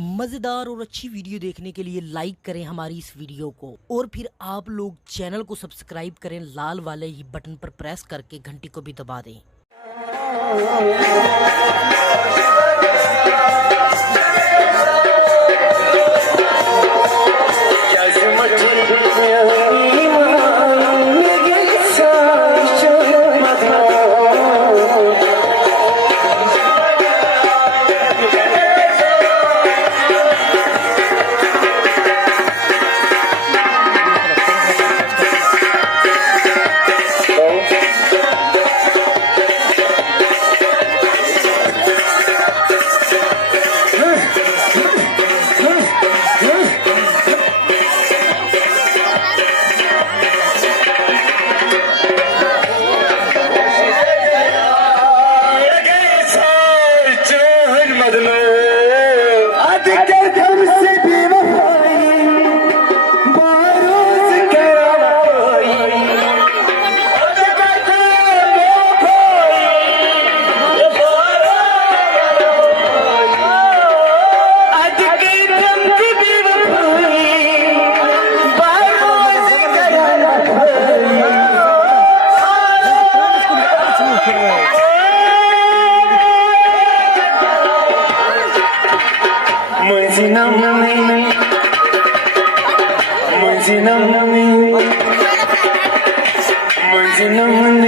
मजेदार और अच्छी वीडियो देखने के लिए लाइक करें हमारी इस वीडियो को, और फिर आप लोग चैनल को सब्सक्राइब करें, लाल वाले ही बटन पर प्रेस करके घंटी को भी दबा दें। Mujinam